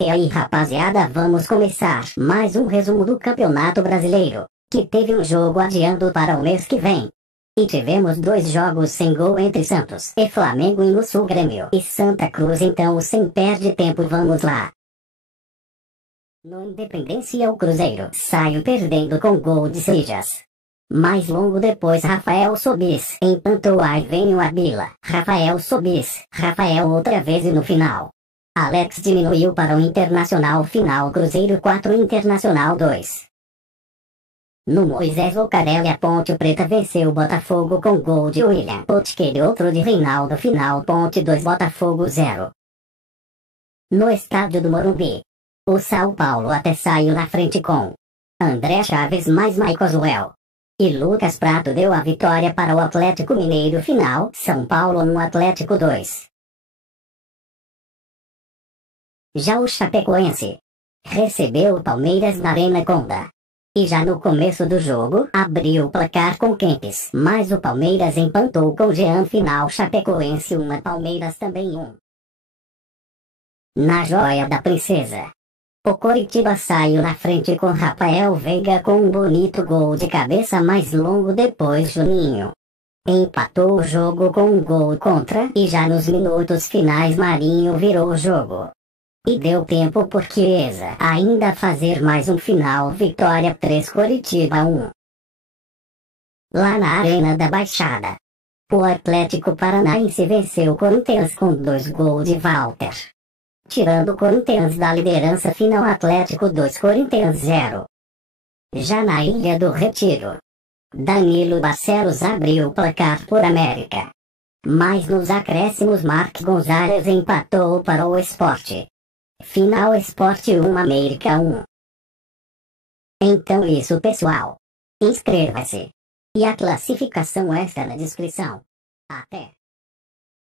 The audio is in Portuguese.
E aí, rapaziada, vamos começar mais um resumo do Campeonato Brasileiro, que teve um jogo adiando para o mês que vem. E tivemos dois jogos sem gol entre Santos e Flamengo e no Sul Grêmio e Santa Cruz, então sem perde tempo vamos lá. No Independência o Cruzeiro saiu perdendo com gol de Seijas. Mais longo depois Rafael Sobis empatou aí vem o Abila, Rafael Sobis, Rafael outra vez e no final. Alex diminuiu para o Internacional final Cruzeiro 4 Internacional 2. No Moisés Lucarelli a Ponte Preta venceu o Botafogo com gol de William Potker e outro de Reinaldo final Ponte 2 Botafogo 0. No estádio do Morumbi, o São Paulo até saiu na frente com André Chaves mais Michael Well. E Lucas Prato deu a vitória para o Atlético Mineiro final São Paulo 1 Atlético 2. Já o Chapecoense recebeu o Palmeiras na Arena Condá. E já no começo do jogo, abriu o placar com Kempis, mas o Palmeiras empatou com Jean final Chapecoense 1 Palmeiras também 1. Na Joia da Princesa, o Coritiba saiu na frente com Rafael Veiga com um bonito gol de cabeça mais longo depois Juninho empatou o jogo com um gol contra e já nos minutos finais Marinho virou o jogo. E deu tempo por Chiesa ainda fazer mais um final vitória 3 Coritiba 1. Lá na Arena da Baixada, o Atlético Paranaense venceu o Corinthians com 2 gols de Walter, tirando o Corinthians da liderança final Atlético 2 Corinthians 0. Já na Ilha do Retiro, Danilo Barcelos abriu o placar por América. Mas nos acréscimos Marc Gonzalez empatou para o Sport. Final Sport 1 América 1. Então isso pessoal. Inscreva-se. E a classificação está na descrição. Até!